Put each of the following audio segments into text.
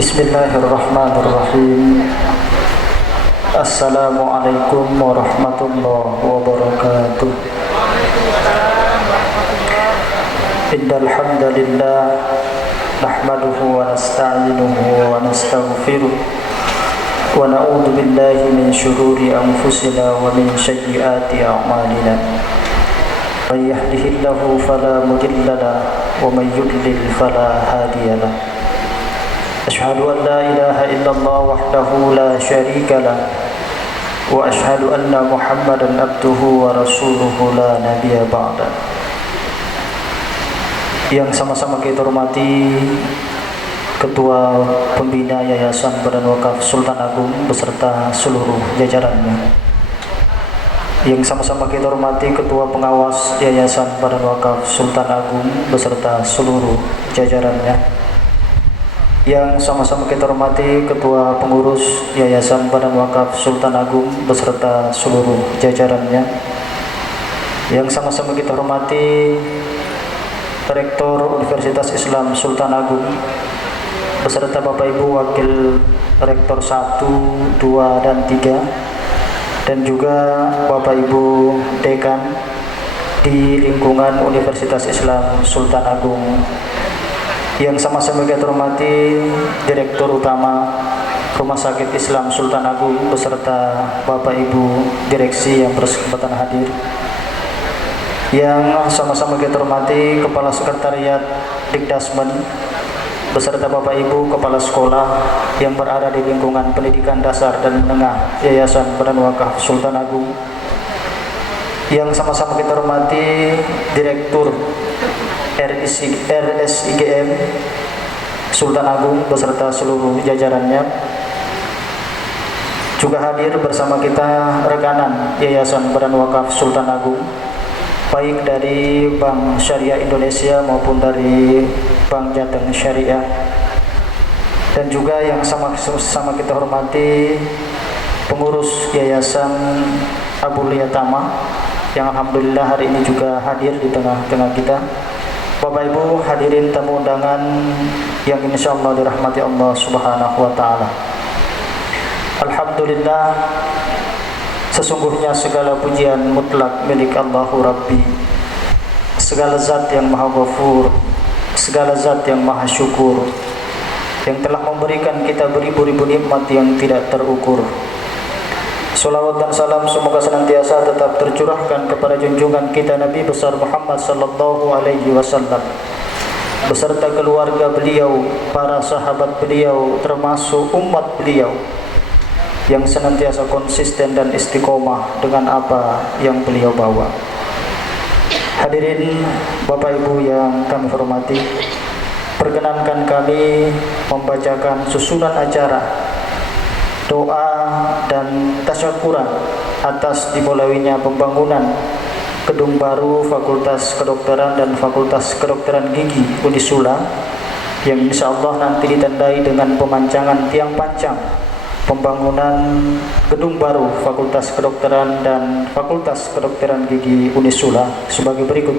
Bismillahirrahmanirrahim. Assalamualaikum warahmatullahi wabarakatuh. Innal hamdalillah nahmaduhu wa nasta'inuhu wa nastaghfiruh wa na'udzu billahi min shururi anfusina wa min sayyiati a'malina. May yahdihillahu fala mudilla lahu wa may yudlil fala hadiya lahu. Asyhadu an la ilaha illallah wahdahu la syarika lah wa asyhadu anna Muhammadan abduhu wa rasuluhu la nabiyya ba'da. Yang sama-sama kita hormati Ketua Pembina Yayasan Badan Wakaf Sultan Agung beserta seluruh jajarannya. Yang sama-sama kita hormati Ketua Pengawas Yayasan Badan Wakaf Sultan Agung beserta seluruh jajarannya. Yang sama-sama kita hormati Ketua Pengurus Yayasan Badan Wakaf Sultan Agung beserta seluruh jajarannya. Yang sama-sama kita hormati Rektor Universitas Islam Sultan Agung beserta Bapak Ibu Wakil Rektor 1, 2, dan 3, dan juga Bapak Ibu Dekan di lingkungan Universitas Islam Sultan Agung. Yang sama-sama kita hormati Direktur Utama Rumah Sakit Islam Sultan Agung beserta Bapak Ibu Direksi yang berkesempatan hadir. Yang sama-sama kita hormati Kepala Sekretariat Dikdasmen beserta Bapak Ibu Kepala Sekolah yang berada di lingkungan pendidikan dasar dan menengah Yayasan Badan Wakaf Sultan Agung. Yang sama-sama kita hormati Direktur RSIGM Sultan Agung beserta seluruh jajarannya. Juga hadir bersama kita rekanan Yayasan Badan Wakaf Sultan Agung, baik dari Bank Syariah Indonesia maupun dari Bank Jateng Syariah. Dan juga yang sama-sama kita hormati pengurus Yayasan Abul Yatama yang alhamdulillah hari ini juga hadir di tengah-tengah kita. Bapak Ibu hadirin tamu undangan yang insyaallah dirahmati Allah Subhanahu wa taala. Alhamdulillah, sesungguhnya segala pujian mutlak milik Allahu Rabbi. Segala zat yang Maha Ghafur, segala zat yang Maha Syukur, yang telah memberikan kita beribu-ribu nikmat yang tidak terukur. Salawat dan salam semoga senantiasa tetap tercurahkan kepada junjungan kita Nabi besar Muhammad sallallahu alaihi wasallam beserta keluarga beliau, para sahabat beliau, termasuk umat beliau yang senantiasa konsisten dan istiqomah dengan apa yang beliau bawa. Hadirin Bapak Ibu yang kami hormati, perkenankan kami membacakan susunan acara doa dan tasyakuran atas dimulainya pembangunan gedung baru Fakultas Kedokteran dan Fakultas Kedokteran Gigi Unisula yang insya Allah nanti ditandai dengan pemancangan tiang pancang pembangunan gedung baru Fakultas Kedokteran dan Fakultas Kedokteran Gigi Unisula sebagai berikut.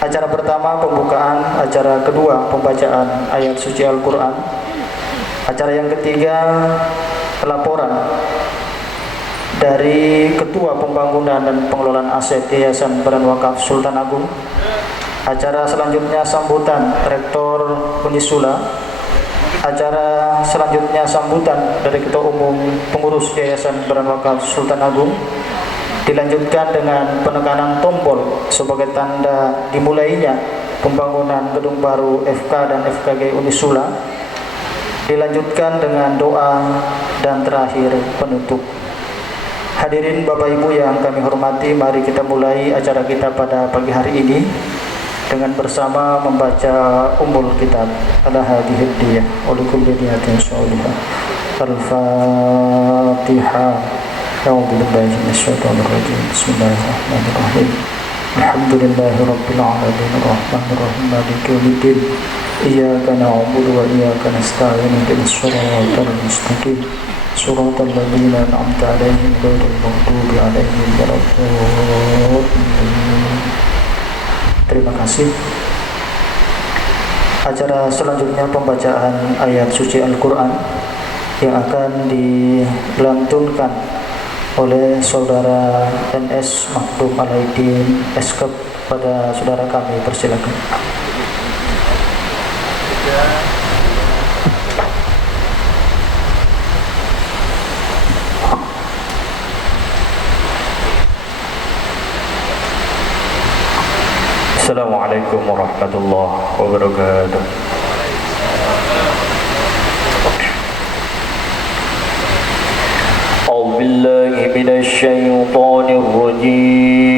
Acara pertama pembukaan, acara kedua pembacaan ayat suci Al-Quran, acara yang ketiga pelaporan dari Ketua Pembangunan dan Pengelolaan Aset Yayasan Badan Wakaf Sultan Agung. Acara selanjutnya sambutan Rektor Unisula. Acara selanjutnya sambutan dari Ketua Umum Pengurus Yayasan Badan Wakaf Sultan Agung. Dilanjutkan dengan penekanan tombol sebagai tanda dimulainya pembangunan gedung baru FK dan FKG Unisula. Dilanjutkan dengan doa dan terakhir penutup. Hadirin Bapak Ibu yang kami hormati, mari kita mulai acara kita pada pagi hari ini dengan bersama membaca Ummul Kitab ala hadhihi diyah wa likulli niyatin sholihah. Al-Fatihah. A'udzu billahi minasyaitonir rajim. Bismillahirrahmanirrahim. Alhamdulillahirabbil alamin arrahmanir rahim maliki yaumiddin. Iyyaka na'budu wa iyyaka nasta'in ihdinas siratal mustaqim siratal ladzina an'amta 'alaihim ghairil maghdubi 'alaihim waladdallin. Terima kasih. Acara selanjutnya pembacaan ayat suci Al-Quran yang akan dilantunkan oleh saudara NS Makdum Alaidin Eskep pada saudara kami, persilakan. Assalamualaikum warahmatullahi wabarakatuh. A'udzu billahi minasy syaithanir rajim.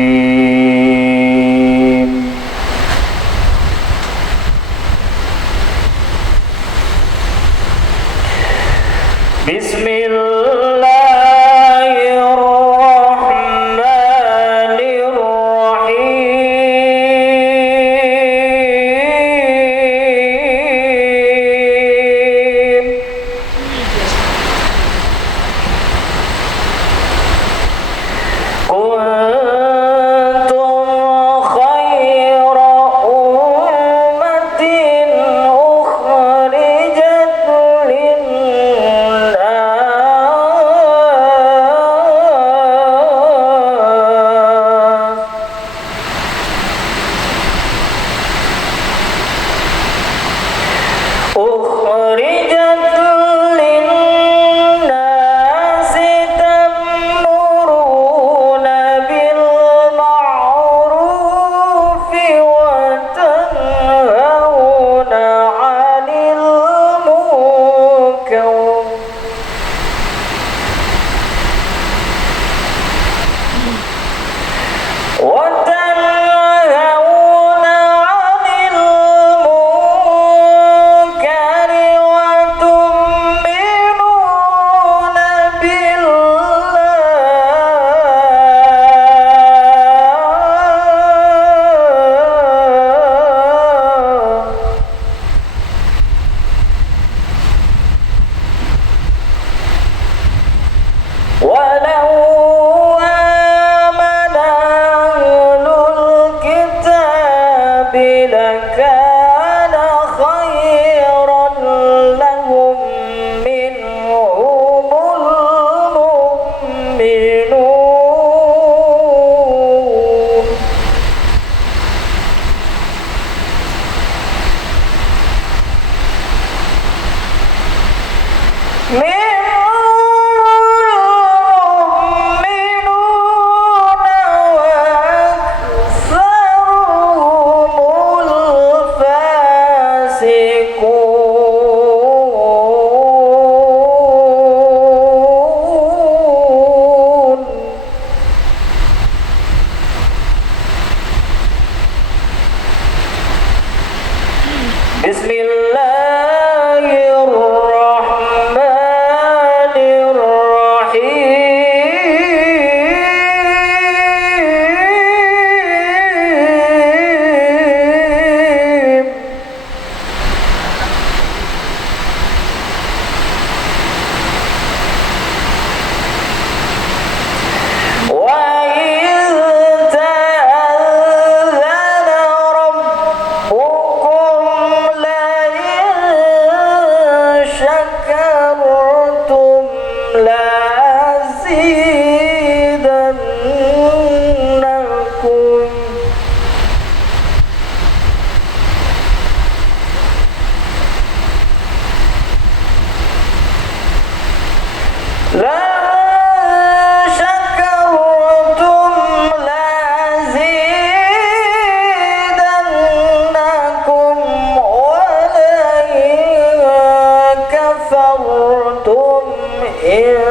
إن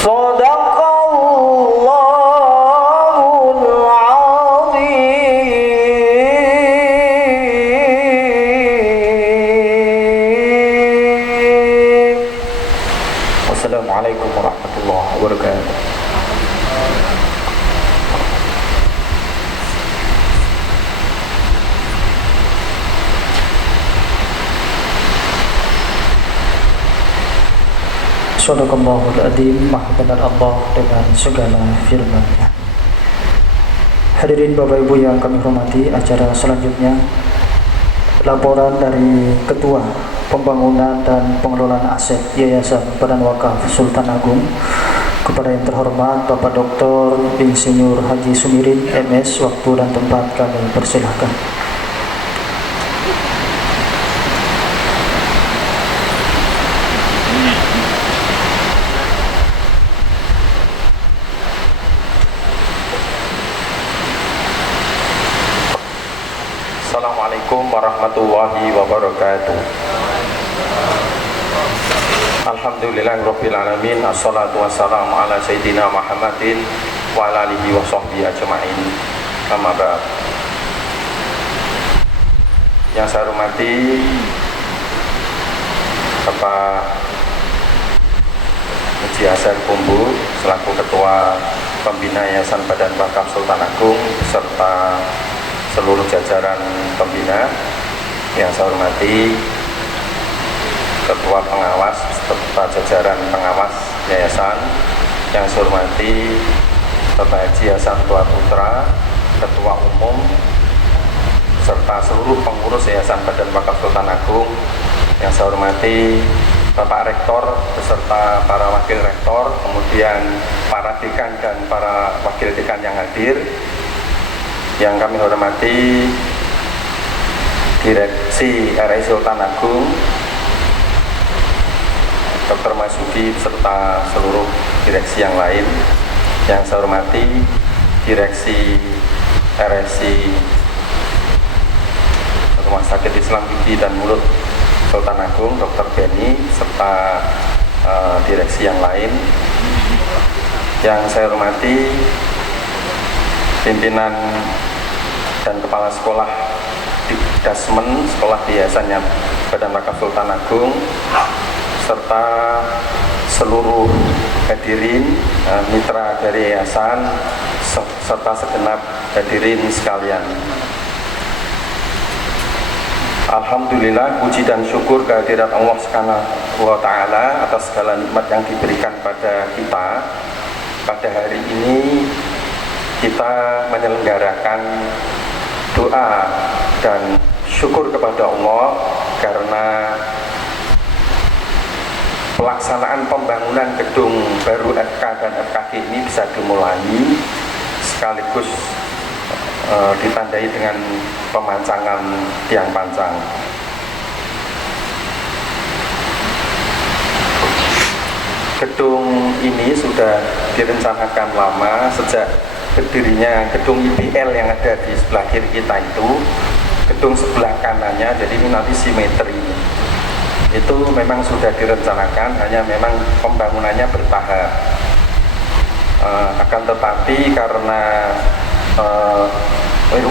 Sadaqallahul azim. Wassalamualaikum warahmatullahi wabarakatuh. Sadaqallahul adzim, maha benar Allah dengan segala firman-Nya. Hadirin Bapak Ibu yang kami hormati, acara selanjutnya laporan dari Ketua Pembangunan dan Pengelolaan Aset Yayasan Badan Wakaf Sultan Agung kepada yang terhormat Bapak Dr. Insinyur Haji Sumirin MS. Waktu dan tempat kami persilahkan. Assalamualaikum warahmatullahi wabarakatuh. Alhamdulillahirabbil alamin. Assalatu wassalamu ala sayyidina Muhammadin wa ala alihi wa sahbihi ajmain. Amma ba'd. Yang saya hormati Bapak Haji Hasan Kumbu selaku Ketua Pembina Yayasan Badan Wakaf Sultan Agung serta seluruh jajaran pembina. Yang saya hormati Ketua Pengawas serta jajaran pengawas yayasan. Yang saya hormati Bapak Haji Hasan Tua Putra, Ketua Umum serta seluruh pengurus Yayasan Badan Wakaf Sultan Agung. Yang saya hormati Bapak Rektor beserta para wakil rektor, kemudian para dekan dan para wakil dekan yang hadir. Yang kami hormati Direksi RI Sultan Agung, Dr. Masuki serta seluruh direksi yang lain. Yang saya hormati Direksi RSI Rumah Sakit Islam Gigi dan Mulut Sultan Agung, Dr. Benny serta direksi yang lain. Yang saya hormati pimpinan dan kepala sekolah di Dasmen, sekolah di Yayasannya Badan Wakaf Sultan Agung, serta seluruh hadirin mitra dari yayasan serta segenap hadirin sekalian. Alhamdulillah, puji dan syukur kehadirat Allah Subhanahu wa Ta'ala atas segala nikmat yang diberikan pada kita. Pada hari ini kita menyelenggarakan doa dan syukur kepada Allah karena pelaksanaan pembangunan gedung baru FK dan FKG ini bisa dimulai sekaligus ditandai dengan pemancangan tiang pancang. Gedung ini sudah direncanakan lama sejak berdirinya gedung IBL yang ada di sebelah kiri kita itu. Gedung sebelah kanannya, jadi ini nanti simetri. Itu memang sudah direncanakan, hanya memang pembangunannya bertahap. Akan tetapi karena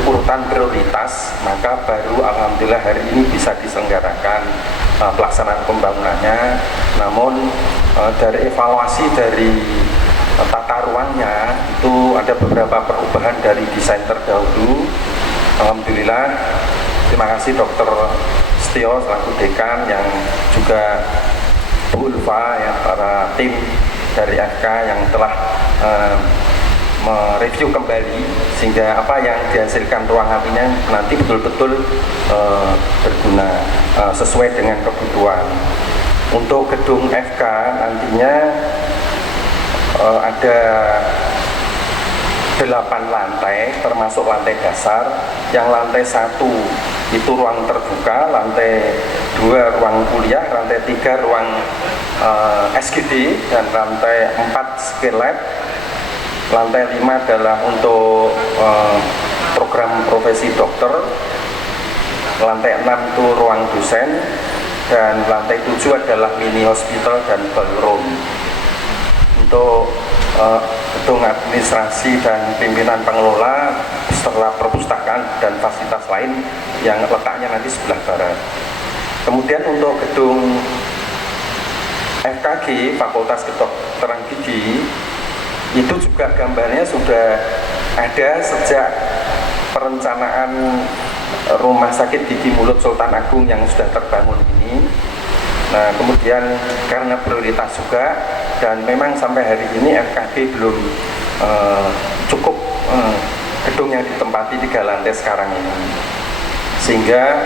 urutan prioritas, maka baru alhamdulillah hari ini bisa diselenggarakan pelaksanaan pembangunannya. Namun dari evaluasi dari tata ruangnya itu ada beberapa perubahan dari desain terdahulu. Alhamdulillah, terima kasih Dr. Setio selaku dekan, yang juga Bu Ulfa, ya, para tim dari FK yang telah mereview kembali sehingga apa yang dihasilkan ruangan ini nanti betul-betul berguna sesuai dengan kebutuhan. Untuk gedung FK nantinya ada 8 lantai termasuk lantai dasar. Yang lantai 1 itu ruang terbuka, lantai 2 ruang kuliah, lantai 3 ruang SGD, dan lantai 4 skill lab. Lantai 5 adalah untuk program profesi dokter, lantai 6 itu ruang dosen, dan lantai 7 adalah mini hospital dan ballroom. Untuk gedung administrasi dan pimpinan pengelola serta perpustakaan dan fasilitas lain yang letaknya nanti sebelah barat. Kemudian untuk gedung FKG, Fakultas Kedokteran Gigi, itu juga gambarnya sudah ada sejak perencanaan Rumah Sakit Gigi Mulut Sultan Agung yang sudah terbangun ini. Nah, kemudian karena prioritas juga, dan memang sampai hari ini FKG belum cukup gedung yang ditempati 3 lantai sekarang ini. Sehingga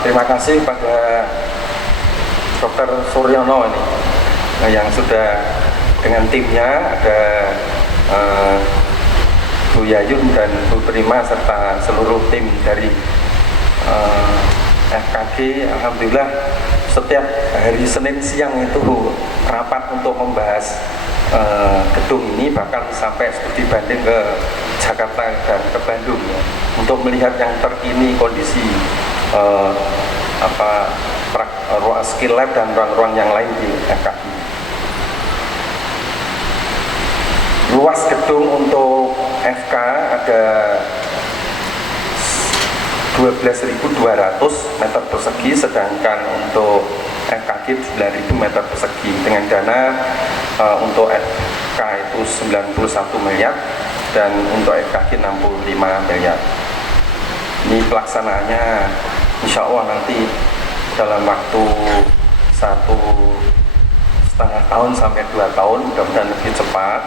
terima kasih pada Dr. Suryono ini yang sudah dengan timnya, ada Bu Yayun dan Bu Prima serta seluruh tim dari FKG. Alhamdulillah setiap hari Senin siang itu rapat untuk membahas gedung ini, bahkan sampai studi banding ke Jakarta dan ke Bandung ya, untuk melihat yang terkini kondisi ruang skill lab dan ruang-ruang yang lain di FKG. Luas gedung untuk FK ada 12.200 meter persegi, sedangkan untuk FKG 9.000 meter persegi, dengan dana untuk FK itu 91 miliar dan untuk FKG 65 miliar. Ini pelaksanaannya insya Allah nanti dalam waktu 1,5 tahun sampai 2 tahun, mudah-mudahan lebih cepat,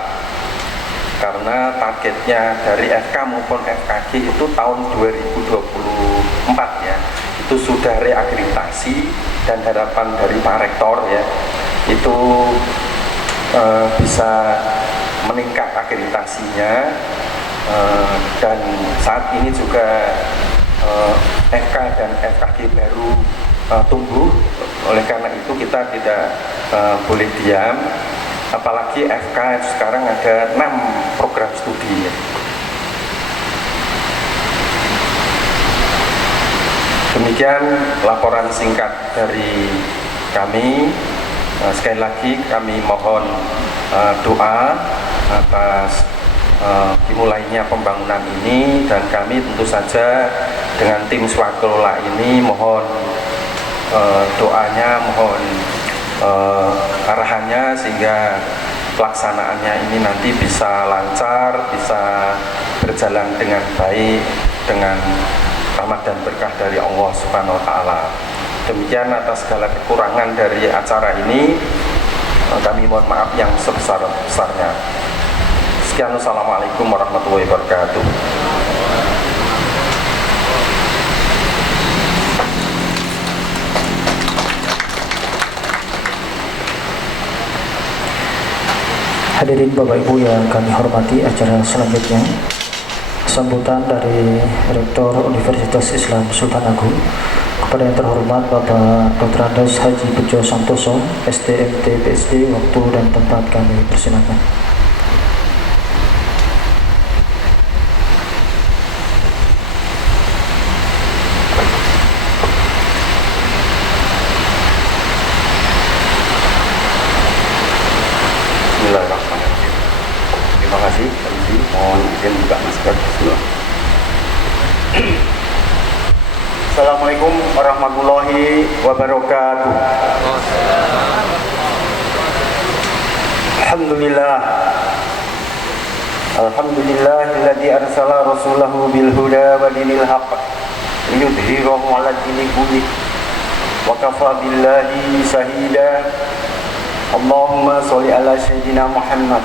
karena targetnya dari FK maupun FKG itu tahun 2024 ya, itu sudah reakreditasi, dan harapan dari Pak Rektor ya itu bisa meningkat akreditasinya, dan saat ini juga FK dan FKG baru tumbuh. Oleh karena itu kita tidak boleh diam, apalagi FK sekarang ada 6 program studi. Demikian laporan singkat dari kami. Sekali lagi kami mohon doa atas dimulainya pembangunan ini, dan kami tentu saja dengan tim swakelola ini mohon doanya, mohon arahannya, sehingga pelaksanaannya ini nanti bisa lancar, bisa berjalan dengan baik, dengan rahmat dan berkah dari Allah Subhanahu wa Ta'ala. Demikian, atas segala kekurangan dari acara ini kami mohon maaf yang sebesar-besarnya. Sekian, wassalamualaikum warahmatullahi wabarakatuh. Hadirin Bapak Ibu yang kami hormati, acara selanjutnya sambutan dari Rektor Universitas Islam Sultan Agung kepada yang terhormat Bapak Dr. Andes Haji Bejo Santoso, STMT PSD. Waktu dan tempat kami persilakan. Bismillahirrahmanirrahim. Terima kasih. Mohon izin buka masker. Bismillah. Assalamualaikum warahmatullahi wabarakatuh. Alhamdulillah. Alhamdulillahilladzi arsala rasulahu bil huda wa dinil haqq liyudhhirahu 'ala dini kulli wa kafa billahi shahida. Allahumma sholli ala sayyidina Muhammad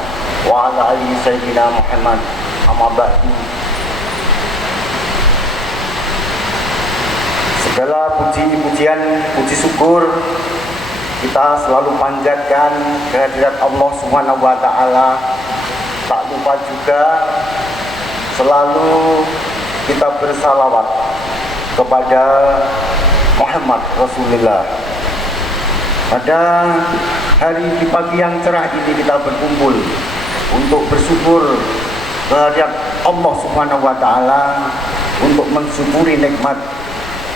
wa ala ali sayyidina Muhammad. Amma ba'du. Segala puji-pujian, puji syukur kita selalu panjatkan kehadirat Allah Subhanahu wa Ta'ala. Tak lupa juga selalu kita bersalawat kepada Muhammad Rasulullah. Pada hari di pagi yang cerah ini kita berkumpul untuk bersyukur kehadirat Allah Subhanahu wa Ta'ala, untuk mensyukuri nikmat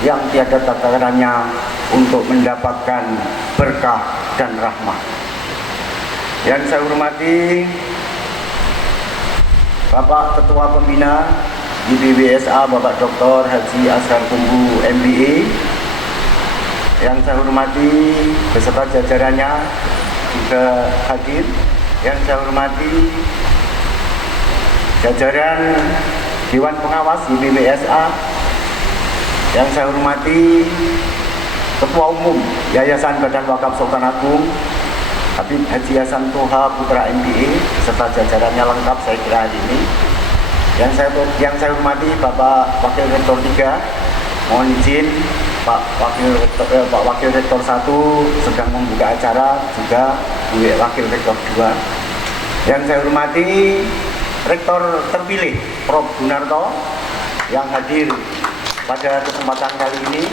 yang tiada takarannya, untuk mendapatkan berkah dan rahmat. Yang saya hormati Bapak Ketua Pembina IPWSA Bapak Dr. Haji Azhar Tumbu MBA. Yang saya hormati beserta jajarannya juga hadir. Yang saya hormati jajaran Dewan Pengawas IPWSA. Yang saya hormati Ketua Umum Yayasan Badan Wakaf Sultan Agung Habib Haji Hasan Toha Putra MBA beserta jajarannya lengkap saya kira hari ini. Yang saya hormati Bapak Wakil Rektor 3, mohon izin Pak Wakil Rektor 1 sedang membuka acara, juga Bu Wakil Rektor 2. Yang saya hormati Rektor terpilih Prof. Gunarto yang hadir pada kesempatan kali ini.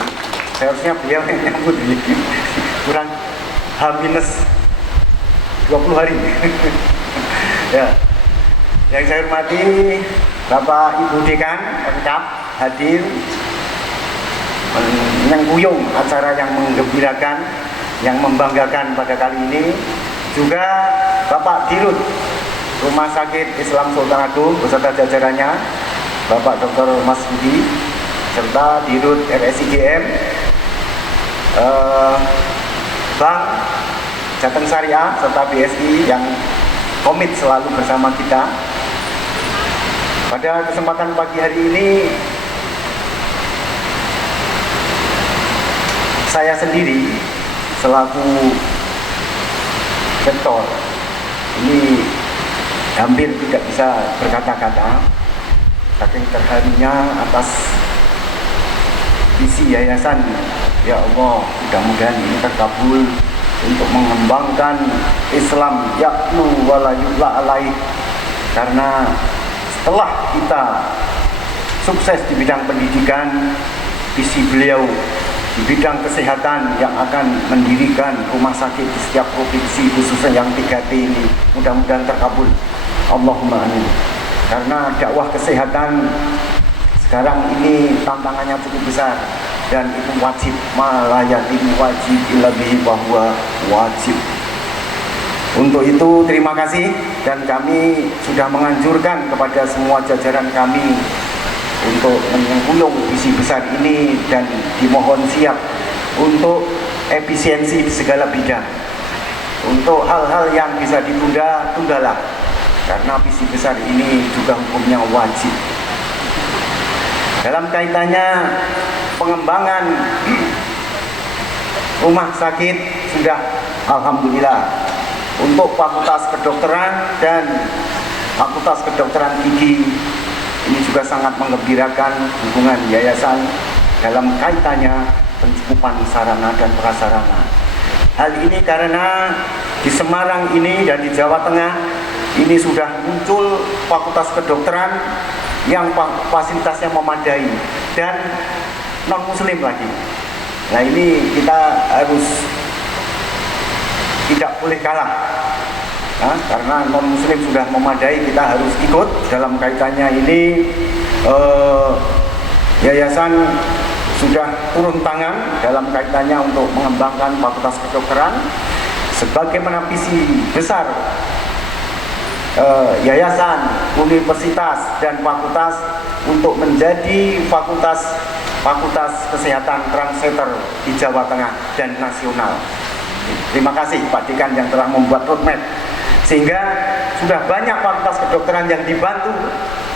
Seharusnya beliau yang nyambut kurang H-20 hari. Ya. Yang saya hormati Bapak Ibu Dekan lengkap hadir menyengkuyung acara yang menggembirakan, yang membanggakan pada kali ini. Juga Bapak Dirut Rumah Sakit Islam Sultan Agung beserta jajarannya, Bapak Dr. Mas Budi, serta Dirut RSIGM, Bank Jateng Syariah serta BSI yang komit selalu bersama kita. Pada kesempatan pagi hari ini, saya sendiri selaku rektor ini hampir tidak bisa berkata-kata saking terharunya atas visi yayasan. Ya Allah, mudah-mudahan ini terkabul untuk mengembangkan Islam ya'lu wa la yu'la alaih. Karena setelah kita sukses di bidang pendidikan, visi beliau di bidang kesehatan yang akan mendirikan rumah sakit di setiap provinsi, khususnya yang 3T ini, mudah-mudahan terkabul. Allahumma amin. Karena dakwah kesehatan sekarang ini tantangannya cukup besar dan itu wajib, malayatin wajib ilabihi bahwa wajib. Untuk itu terima kasih, dan kami sudah menganjurkan kepada semua jajaran kami untuk menyengkuyung visi besar ini dan dimohon siap untuk efisiensi di segala bidang. Untuk hal-hal yang bisa ditunda, tundalah, karena visi besar ini juga hukumnya wajib. Dalam kaitannya pengembangan rumah sakit sudah alhamdulillah. Untuk Fakultas Kedokteran dan Fakultas Kedokteran Gigi ini juga sangat menggembirakan hubungan yayasan dalam kaitannya pencukupan sarana dan prasarana. Hal ini karena di Semarang ini dan di Jawa Tengah ini sudah muncul Fakultas Kedokteran yang fasilitasnya memadai dan non-muslim lagi. Nah, ini kita harus tidak boleh kalah, karena non-muslim sudah memadai, kita harus ikut dalam kaitannya ini. Yayasan sudah turun tangan dalam kaitannya untuk mengembangkan Fakultas Kedokteran sebagaimana visi besar yayasan, universitas, dan fakultas untuk menjadi fakultas kesehatan trendsetter di Jawa Tengah dan nasional. Terima kasih Pak Dekan yang telah membuat roadmap, sehingga sudah banyak fakultas kedokteran yang dibantu,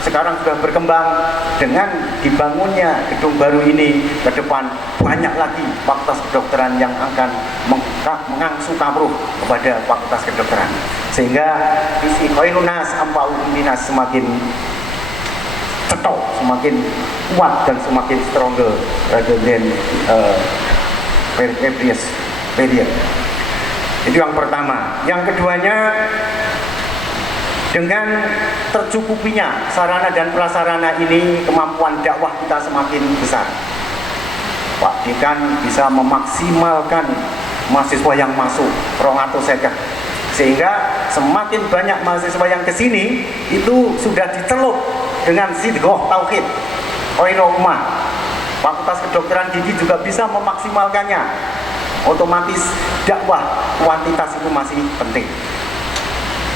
sekarang sudah berkembang. Dengan dibangunnya gedung baru ini, ke depan banyak lagi fakultas kedokteran yang akan mengangsu kamruh kepada fakultas kedokteran, sehingga visi khairun nas ampa'u minas semakin cetok, semakin kuat, dan semakin stronger rather than previous period. Itu yang pertama. Yang keduanya, dengan tercukupinya sarana dan prasarana ini, kemampuan dakwah kita semakin besar. Pak Dekan bisa memaksimalkan mahasiswa yang masuk 250, sehingga semakin banyak mahasiswa yang kesini itu sudah dicelup dengan sidqoh tauhid Oinoma. Fakultas Kedokteran Gigi juga bisa memaksimalkannya. Otomatis dakwah kuantitas itu masih penting.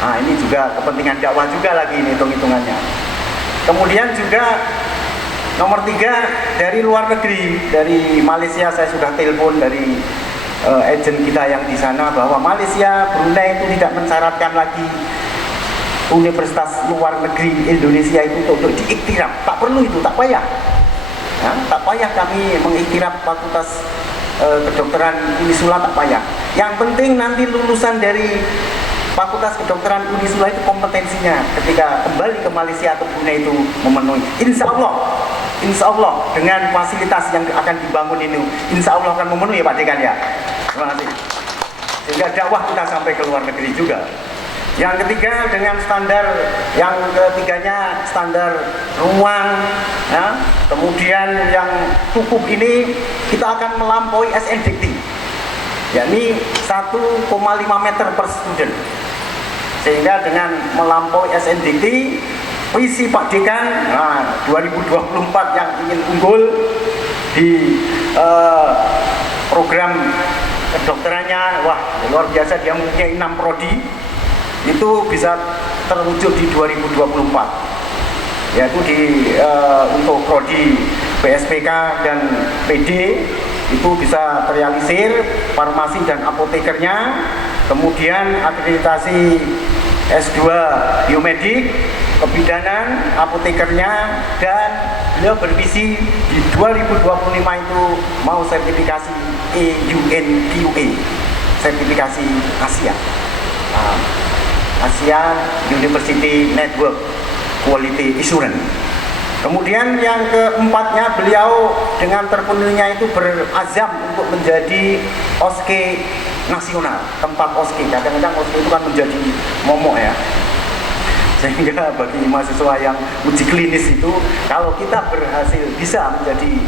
Nah, ini juga kepentingan dakwah juga lagi ini hitung-hitungannya. Kemudian juga nomor 3 dari luar negeri, dari Malaysia saya sudah telepon dari agen kita yang di sana bahwa Malaysia, Brunei itu tidak mensyaratkan lagi universitas luar negeri Indonesia itu untuk diiktiraf. Tak perlu itu, tak payah. Ya, tak payah kami mengiktiraf fakultas kedokteran Unisula, tak payah. Yang penting nanti lulusan dari fakultas kedokteran Unisula itu kompetensinya ketika kembali ke Malaysia atau Brunei itu memenuhi. Insya Allah dengan fasilitas yang akan dibangun ini, insya Allah akan memenuhi ya Pak Dekan ya. Terima kasih. Sehingga dakwah kita sampai ke luar negeri juga. Yang ketiga dengan standar, yang ketiganya standar ruang, ya. Kemudian yang cukup ini kita akan melampaui SNDT, yakni 1,5 meter per student. Sehingga dengan melampaui SNDT, visi Pak Dekan 2024 yang ingin unggul di program kedokterannya, wah luar biasa, dia mempunyai 6 prodi. Itu bisa terwujud di 2024, yaitu untuk prodi PSPK dan PD itu bisa terrealisir, farmasi dan apotekernya, kemudian akreditasi S2 biomedik, kebidanan, apotekernya, dan beliau bervisi di 2025 itu mau sertifikasi EUNQA, sertifikasi Asia. Asia University Network Quality Assurance. Kemudian yang keempatnya, beliau dengan terpenuhinya itu berazam untuk menjadi OSCE nasional, tempat OSCE. Kadang-kadang OSCE itu kan menjadi momok ya. Sehingga bagi mahasiswa yang uji klinis itu, kalau kita berhasil bisa menjadi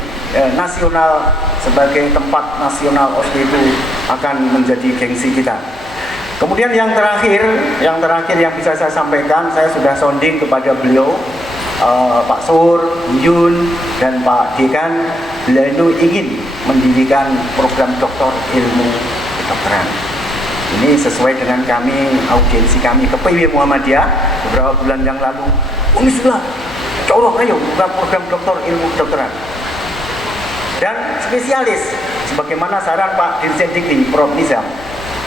nasional, sebagai tempat nasional OSCE itu akan menjadi gengsi kita. Kemudian yang terakhir yang bisa saya sampaikan, saya sudah sounding kepada beliau, Pak Sur, Yun, dan Pak Dekan. Beliau itu ingin mendirikan program doktor ilmu kedokteran. Ini sesuai dengan audiensi kami ke PW Muhammadiyah beberapa bulan yang lalu. Unisula, colok ayo buka program doktor ilmu kedokteran. Dan spesialis, sebagaimana saran Pak Dirjen Dikti, Prof. Nizam.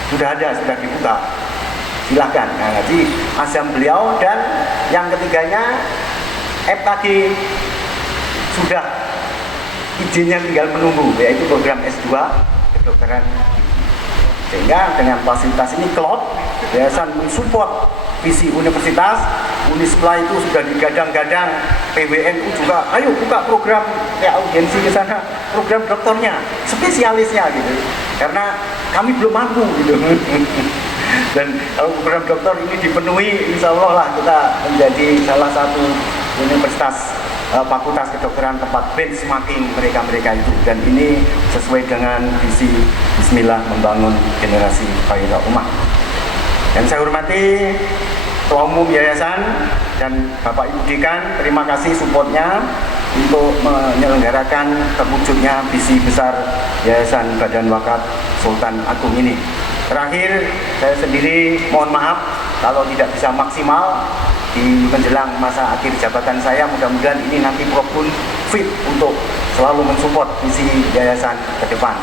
Sudah dibuka, silakan. Nah, jadi azam beliau. Dan yang ketiganya, FKG sudah izinnya tinggal menunggu, yaitu program S2 kedokteran. Sehingga dengan fasilitas ini yayasan mensupport visi universitas. Unisula itu sudah digadang-gadang, PWNU juga, ayo buka program ya, audiensi ke sana, program dokternya, spesialisnya gitu. Karena kami belum mampu gitu. Dan kalau program dokter ini dipenuhi, insya Allah lah kita menjadi salah satu universitas fakultas kedokteran tempat benchmarking mereka itu. Dan ini sesuai dengan visi Bismillah membangun generasi khairul ummah. Dan saya hormati Ketua Umum Yayasan dan Bapak Ibu Dekan, terima kasih supportnya untuk menyelenggarakan terwujudnya visi besar Yayasan Badan Wakaf Sultan Agung ini. Terakhir, saya sendiri mohon maaf kalau tidak bisa maksimal di menjelang masa akhir jabatan saya. Mudah-mudahan ini nanti Prof pun fit untuk selalu mensupport visi yayasan ke depan.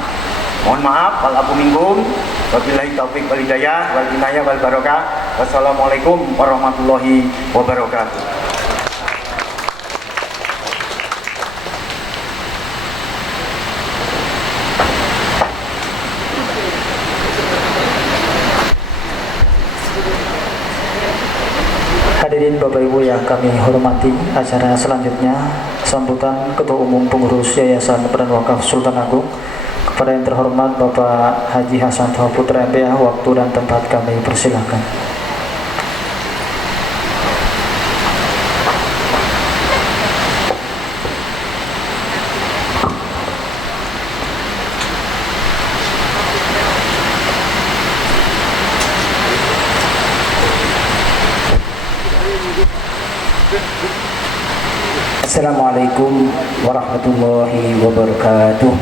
Mohon maaf, wal afu minkum, wabillahi taufiq wal hidayah, wal inayah wal barokah. Wassalamualaikum warahmatullahi wabarakatuh. Hadirin Bapak Ibu yang kami hormati, acara selanjutnya sambutan Ketua Umum Pengurus Yayasan Badan Wakaf Sultan Agung. Kepada yang terhormat Bapak Haji Hasan Toha Putra MPA, waktu dan tempat kami persilahkan. Assalamualaikum warahmatullahi wabarakatuh.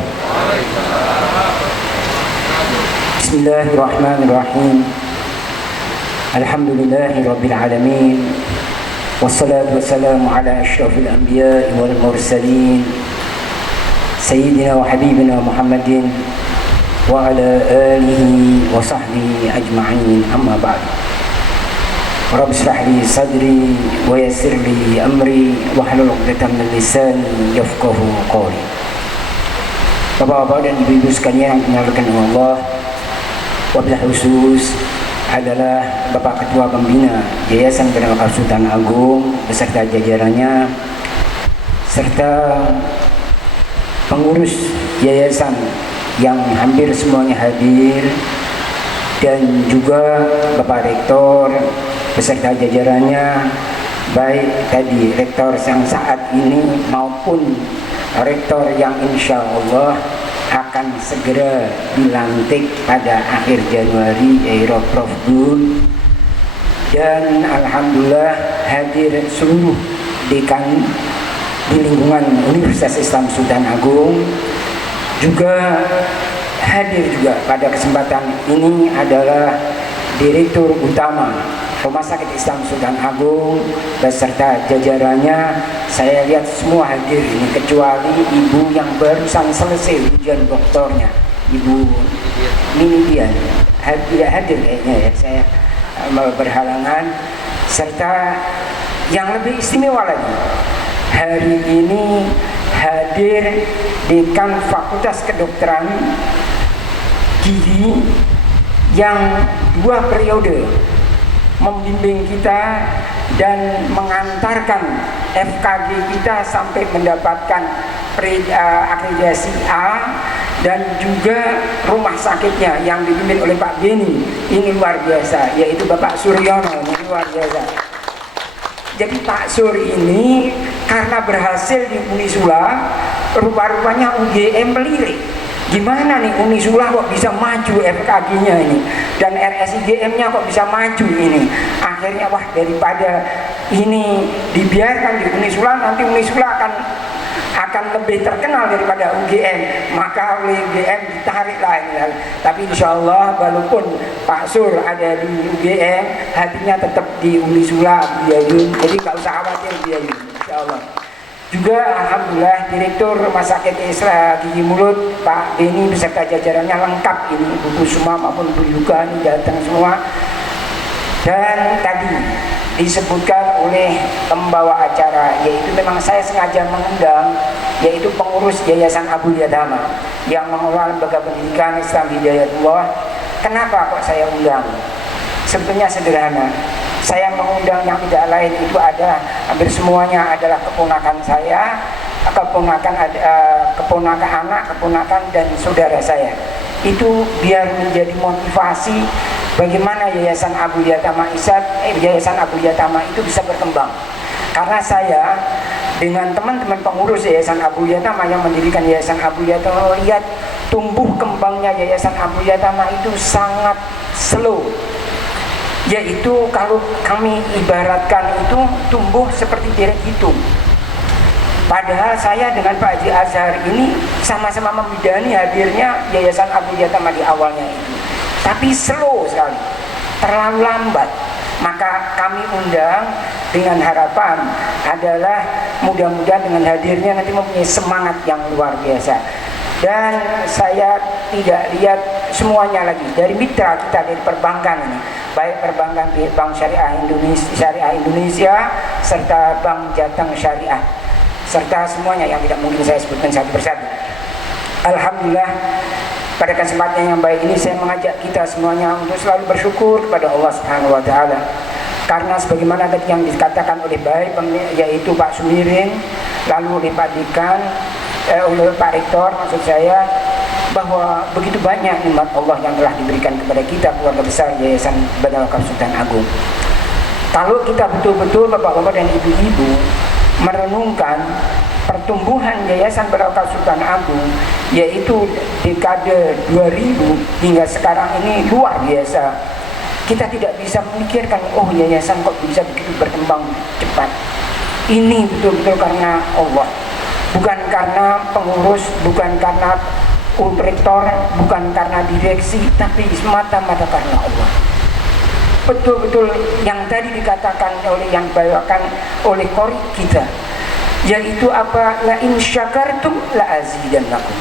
Bismillahirrahmanirrahim. Alhamdulillahi Rabbil Alamin. Wassalatu wassalamu ala ashrafil anbiya wal mursalin Sayyidina wa habibina Muhammadin wa ala alihi wa sahbihi ajma'in, amma ba'd. Rabb shrah li sadri wa yassir li amri wahlul 'uqdatam min lisani yafqahu qawli. Bapak-bapak dan ibu-ibu sekalian yang dimuliakan Allah, wabil khusus adalah Bapak Ketua Pembina Yayasan Badan Wakaf Sultan Agung beserta jajarannya, serta pengurus yayasan yang hampir semuanya hadir, dan juga Bapak Rektor beserta jajarannya, baik tadi rektor yang saat ini maupun rektor yang insya Allah akan segera dilantik pada akhir Januari, yaitu Prof. Gun. Dan alhamdulillah hadir seluruh dekan di lingkungan Universitas Islam Sultan Agung. Juga hadir juga pada kesempatan ini adalah Direktur Utama Rumah Sakit Islam Sultan Agung beserta jajarannya. Saya lihat semua hadir ini kecuali ibu yang barusan selesai ujian doktornya, Ibu Ninidian tidak hadir kayaknya ya, saya berhalangan. Serta yang lebih istimewa lagi, hari ini hadir Dekan Fakultas Kedokteran Gigi yang 2 periode membimbing kita dan mengantarkan FKG kita sampai mendapatkan akreditasi A, dan juga rumah sakitnya yang dipimpin oleh Pak Beni ini luar biasa, yaitu Bapak Suryono, ini luar biasa. Jadi Pak Sur ini karena berhasil di Unisula, rupa-rupanya UGM melirik. Gimana nih Unisula kok bisa maju FKG-nya ini, dan RSIGM-nya kok bisa maju ini. Akhirnya wah, daripada ini dibiarkan di Unisula, nanti Unisula akan lebih terkenal daripada UGM, maka oleh UGM ditarik lah ini. Tapi insya Allah walaupun Pak Sur ada di UGM, hatinya tetap di Unisula Biayun, jadi nggak usah khawatir Biayun, insya Allah. Juga alhamdulillah Direktur Rumah Sakit Isra Gigi Mulut Pak Beni beserta jajarannya lengkap ini, Bu Kusuma maupun Bu Yuka ini datang semua. Dan tadi disebutkan oleh pembawa acara, yaitu memang saya sengaja mengundang, yaitu pengurus Yayasan Abul Yatama yang mengelola lembaga pendidikan Islam Hidayatullah. Kenapa kok saya undang? Sebetulnya sederhana. Saya mengundang yang tidak lain itu ada hampir semuanya adalah keponakan saya, keponakan anak, keponakan dan saudara saya. Itu biar menjadi motivasi bagaimana Yayasan Abul Yatama Yayasan Abul Yatama itu bisa berkembang. Karena saya dengan teman-teman pengurus Yayasan Abul Yatama yang mendirikan Yayasan Abul Yatama melihat tumbuh kembangnya Yayasan Abul Yatama itu sangat slow. Yaitu kalau kami ibaratkan itu tumbuh seperti deret hitung. Padahal saya dengan Pak Haji Azhar ini sama-sama membidani hadirnya Yayasan Abul Yatama di awalnya itu, tapi slow sekali, terlalu lambat. Maka kami undang dengan harapan adalah mudah-mudahan dengan hadirnya nanti mempunyai semangat yang luar biasa. Dan saya tidak lihat semuanya lagi dari mitra kita dari perbankan ini, baik perbankan Bank Syariah Indonesia serta Bank Jateng Syariah, serta semuanya yang tidak mungkin saya sebutkan satu persatu. Alhamdulillah pada kesempatan yang baik ini saya mengajak kita semuanya untuk selalu bersyukur kepada Allah Subhanahu wa taala. Karena sebagaimana tadi yang dikatakan oleh baik yaitu Pak Sumirin, lalu oleh Pak Dekan, oleh Pak Rektor maksud saya, bahwa begitu banyak nikmat Allah yang telah diberikan kepada kita keluarga besar Yayasan Badan Wakaf Sultan Agung. Kalau kita betul-betul bapak-bapak dan ibu-ibu merenungkan pertumbuhan Yayasan Badan Wakaf Sultan Agung, yaitu dekade 2000 hingga sekarang ini luar biasa. Kita tidak bisa memikirkan, oh yayasan kok bisa begitu berkembang cepat. Ini betul-betul karena Allah, bukan karena pengurus, bukan karena rektor, bukan karena direksi, tapi semata-mata karena Allah. betul-betul yang tadi dikatakan oleh yang bawakan oleh qori kita, yaitu apa? La in syakartum la azidannakum.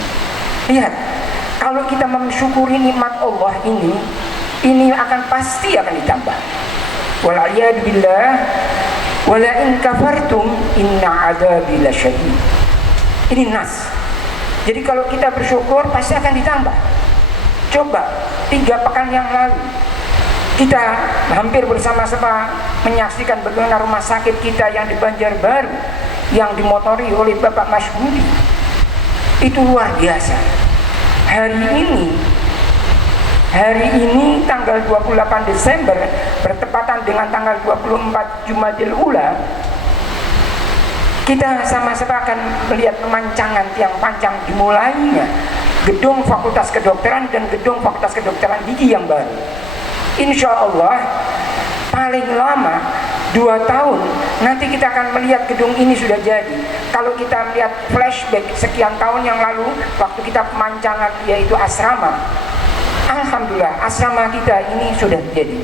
Lihat, kalau kita mensyukuri nikmat Allah ini akan pasti akan ditambah. Wal'iyadu billah, wala in kafartum inna adabi lasyadid. Ini nas. Jadi kalau kita bersyukur pasti akan ditambah. Coba 3 pekan yang lalu kita hampir bersama-sama menyaksikan bagaimana rumah sakit kita yang di Banjarbaru yang dimotori oleh Bapak Mas Budi. Itu luar biasa. Hari ini tanggal 28 Desember bertepatan dengan tanggal 24 Jumadil Ula, kita sama-sama akan melihat pemancangan tiang panjang dimulainya gedung Fakultas Kedokteran dan gedung Fakultas Kedokteran Gigi yang baru. Insya Allah paling lama 2 tahun nanti kita akan melihat gedung ini sudah jadi. Kalau kita melihat flashback sekian tahun yang lalu waktu kita pemancangan yaitu asrama, alhamdulillah asrama kita ini sudah jadi.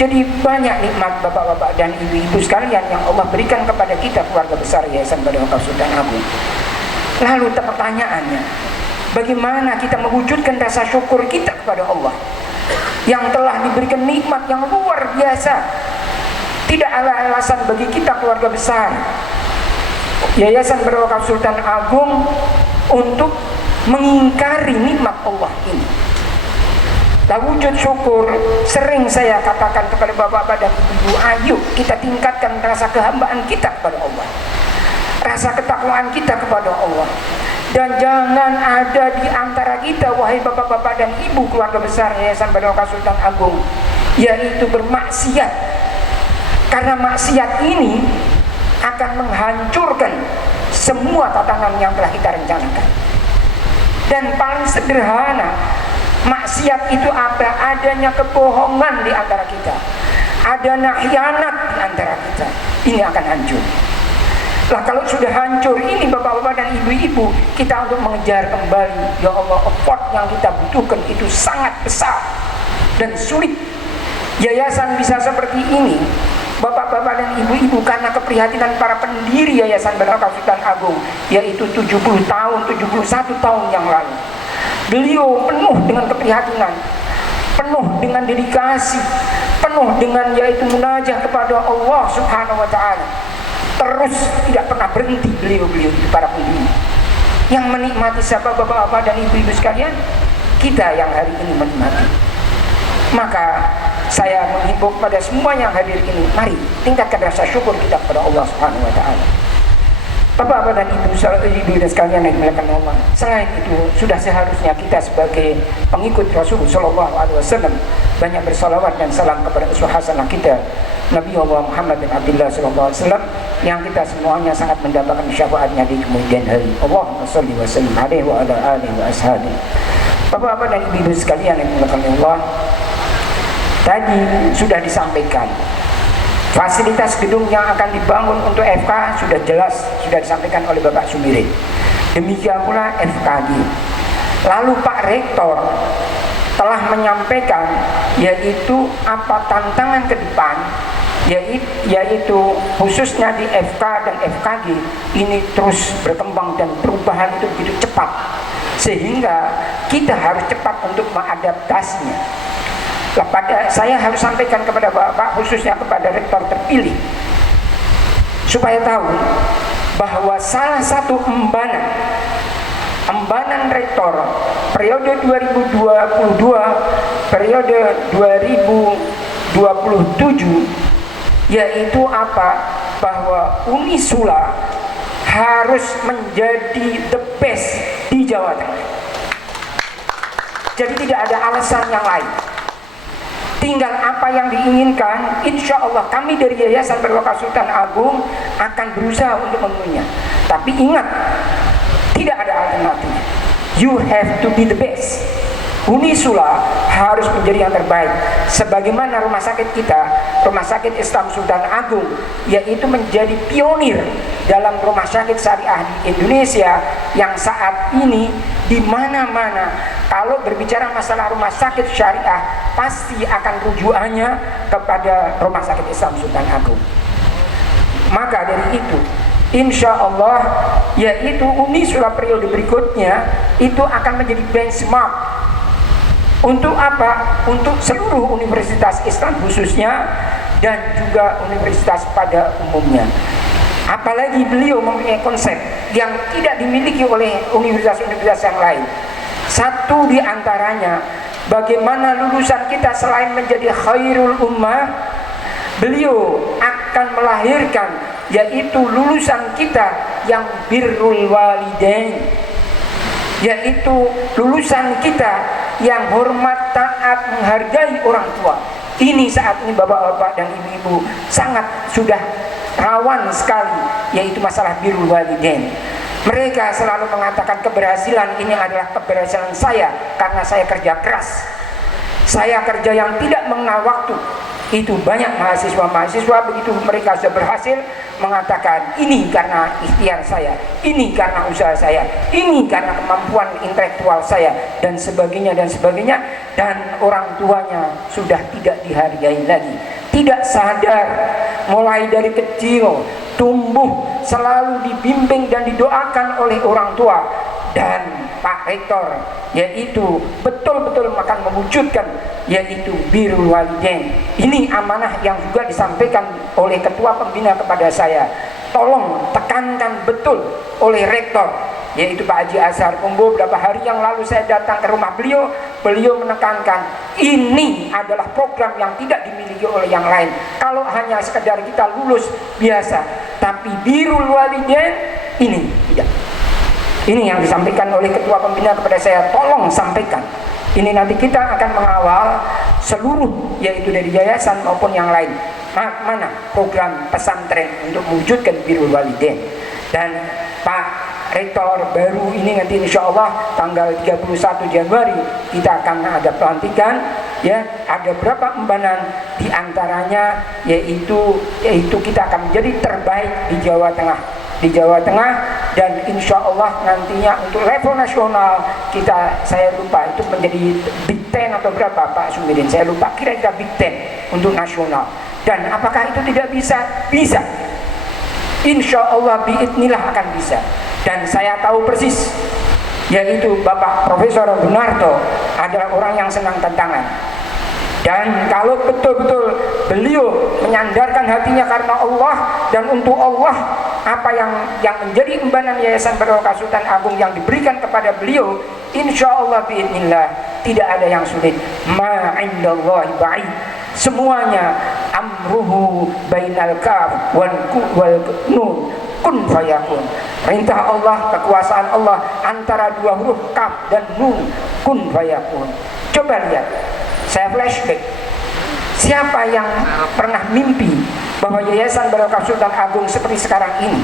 Jadi banyak nikmat bapak-bapak dan ibu-ibu sekalian yang Allah berikan kepada kita keluarga besar Yayasan Badan Wakaf Sultan Agung. Lalu pertanyaannya, bagaimana kita mewujudkan rasa syukur kita kepada Allah yang telah diberikan nikmat yang luar biasa? Tidak ada alasan bagi kita keluarga besar Yayasan Badan Wakaf Sultan Agung untuk mengingkari nikmat Allah ini. Wujud syukur sering saya katakan kepada bapak-bapak dan ibu-ibu, ayo kita tingkatkan rasa kehambaan kita kepada Allah, rasa ketakwaan kita kepada Allah. Dan jangan ada di antara kita, wahai bapak-bapak dan ibu keluarga besar Yayasan Badan Wakaf Sultan Agung, yaitu bermaksiat. Karena maksiat ini akan menghancurkan semua tatanan yang telah kita rencanakan. Dan paling sederhana, maksiat itu apa? Adanya kebohongan di antara kita, adanya khianat di antara kita. Ini akan hancur. Lah kalau sudah hancur ini bapak-bapak dan ibu-ibu, kita untuk mengejar kembali, ya Allah, effort yang kita butuhkan itu sangat besar dan sulit. Yayasan bisa seperti ini, bapak-bapak dan ibu-ibu, karena keprihatinan para pendiri Yayasan Badan Wakaf Sultan Agung, yaitu 70 tahun, 71 tahun yang lalu. Beliau penuh dengan keprihatinan, penuh dengan dedikasi, penuh dengan yaitu munajah kepada Allah Subhanahu wa Ta'ala. Terus tidak pernah berhenti beliau itu para pendiri. Yang menikmati siapa bapak-bapak dan ibu-ibu sekalian? Kita yang hari ini menikmati. Maka saya menghimbau kepada semua yang hadir ini, mari tingkatkan rasa syukur kita kepada Allah Subhanahu wa Ta'ala. Bapak-bapak dan ibu dan sekalian yang dimuliakan Allah, selain itu sudah seharusnya kita sebagai pengikut Rasulullah Shallallahu Alaihi Wasallam banyak bersalawat dan salam kepada uswah hasanah kita Nabi Allah Muhammad bin Abdullah Shallallahu Alaihi Wasallam yang kita semuanya sangat mendapatkan syafaatnya di kemudian hari. Allahumma sholli wa sallim alaihi wa ala alihi wa ashabihi. Bapak-bapak dan ibu sekalian yang dimuliakan Allah, tadi sudah disampaikan fasilitas gedung yang akan dibangun untuk FK sudah jelas, sudah disampaikan oleh Bapak Sumirin. Demikian pula FKG. Lalu Pak Rektor telah menyampaikan yaitu apa tantangan ke depan, yaitu khususnya di FK dan FKG ini terus berkembang dan perubahan itu begitu cepat, sehingga kita harus cepat untuk mengadaptasinya. Saya harus sampaikan kepada Bapak, khususnya kepada rektor terpilih, supaya tahu bahwa salah satu embanan rektor periode 2022 periode 2027 yaitu apa? Bahwa Unisula harus menjadi the best di Jawa Tengah. Jadi tidak ada alasan yang lain. Tinggal apa yang diinginkan, insya Allah kami dari Yayasan Badan Wakaf Sultan Agung akan berusaha untuk memenuhinya. Tapi ingat, tidak ada alternatif. You have to be the best. Unisula harus menjadi yang terbaik. Sebagaimana rumah sakit kita, Rumah Sakit Islam Sultan Agung, yaitu menjadi pionir dalam rumah sakit syariah di Indonesia yang saat ini di mana-mana Kalau berbicara masalah rumah sakit syariah, pasti akan rujukannya kepada Rumah Sakit Islam Sultan Agung. Maka dari itu, insya Allah, yaitu Unisula periode berikutnya itu akan menjadi benchmark. Untuk apa? Untuk seluruh universitas Islam khususnya, dan juga universitas pada umumnya. Apalagi beliau mempunyai konsep yang tidak dimiliki oleh universitas-universitas yang lain. Satu di antaranya, bagaimana lulusan kita selain menjadi khairul ummah, beliau akan melahirkan yaitu lulusan kita yang birrul walidain, yaitu lulusan kita yang hormat, taat, menghargai orang tua. Ini saat ini bapak-bapak dan ibu-ibu sangat sudah rawan sekali, yaitu masalah birrul walidain. Mereka selalu mengatakan keberhasilan ini adalah keberhasilan saya karena saya kerja keras, saya kerja yang tidak mengenal waktu. Itu banyak mahasiswa-mahasiswa begitu mereka sudah berhasil mengatakan ini karena ikhtiar saya, ini karena usaha saya, ini karena kemampuan intelektual saya, dan sebagainya dan sebagainya. Dan orang tuanya sudah tidak dihargai lagi, tidak sadar, mulai dari kecil tumbuh selalu dibimbing dan didoakan oleh orang tua dan Pak Rektor, yaitu betul-betul akan mewujudkan yaitu birrul walidain. Ini amanah yang juga disampaikan oleh ketua pembina kepada saya. Tolong tekankan betul oleh Rektor, yaitu Pak Haji Azhar Kombo. Beberapa hari yang lalu saya datang ke rumah beliau, beliau menekankan ini adalah program yang tidak dimiliki oleh yang lain. Kalau hanya sekedar kita lulus biasa, tapi birrul walidain ini tidak. Ini yang disampaikan oleh ketua pembina kepada saya, tolong sampaikan. Ini nanti kita akan mengawal seluruh, yaitu dari yayasan maupun yang lain, mana program pesantren untuk mewujudkan birrul walidain. Dan Pak Rektor baru ini nanti insya Allah tanggal 31 Januari kita akan ada pelantikan, ya. Ada berapa embanan, diantaranya yaitu kita akan menjadi terbaik di Jawa Tengah, dan insya Allah nantinya untuk level nasional saya lupa itu menjadi Big Ten atau berapa Pak Sumidin, saya lupa, kira-kira Big Ten untuk nasional. Dan apakah itu tidak bisa? Bisa, insya Allah biidnillah akan bisa. Dan saya tahu persis, yaitu Bapak Profesor Gunarto adalah orang yang senang tantangan. Dan kalau betul-betul beliau menyandarkan hatinya karena Allah dan untuk Allah, apa yang menjadi embanan Yayasan Barokah Sultan Agung yang diberikan kepada beliau, insya Allah biidnillah tidak ada yang sulit. Ma indallahi ba'id, semuanya amruhu bainal kaf wal nun, kun fayakun. Perintah Allah, kekuasaan Allah antara dua huruf kaf dan nun, kun fayakun. Coba lihat, saya flashback, siapa yang pernah mimpi bahwa Yayasan Barokah Sultan Agung seperti sekarang ini?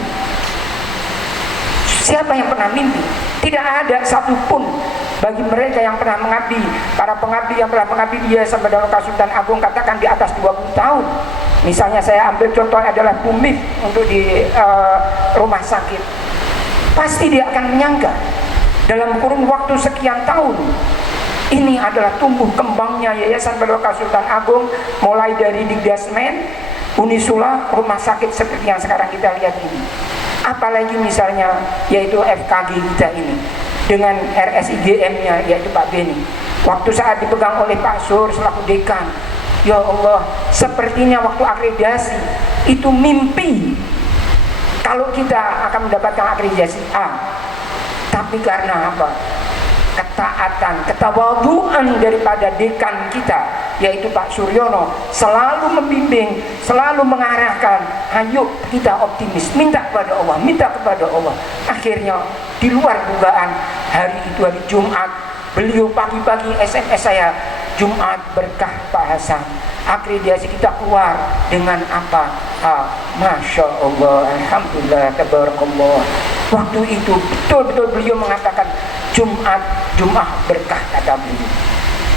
Siapa yang pernah mimpi? Tidak ada satupun bagi mereka yang pernah mengabdi, para pengabdi yang pernah mengabdi di Yayasan Barokah Sultan Agung, katakan di atas 20 tahun. Misalnya saya ambil contoh adalah Bumif untuk di rumah sakit. Pasti dia akan menyangka dalam kurun waktu sekian tahun ini adalah tumbuh kembangnya Yayasan Barokah Sultan Agung, mulai dari Digdasmen, Unisula, rumah sakit seperti yang sekarang kita lihat ini. Apalagi misalnya yaitu FKG kita ini dengan RSIGM-nya yaitu Pak Beni. Waktu saat dipegang oleh Pak Sur selaku dekan, ya Allah, sepertinya waktu akreditasi itu mimpi kalau kita akan mendapatkan akreditasi A. Tapi karena apa? Ketaatan, ketawaduan daripada dekan kita yaitu Pak Suryono selalu membimbing, selalu mengarahkan, ayo kita optimis, minta kepada Allah, minta kepada Allah. Akhirnya di luar dugaan, hari itu hari Jumat, beliau pagi-pagi SMS saya, Jumat berkah Pak Hasan, akreditasi kita keluar dengan apa? Masya Allah, Alhamdulillah, Tabarakallah. Waktu itu betul-betul beliau mengatakan Jumat berkah, kata beliau.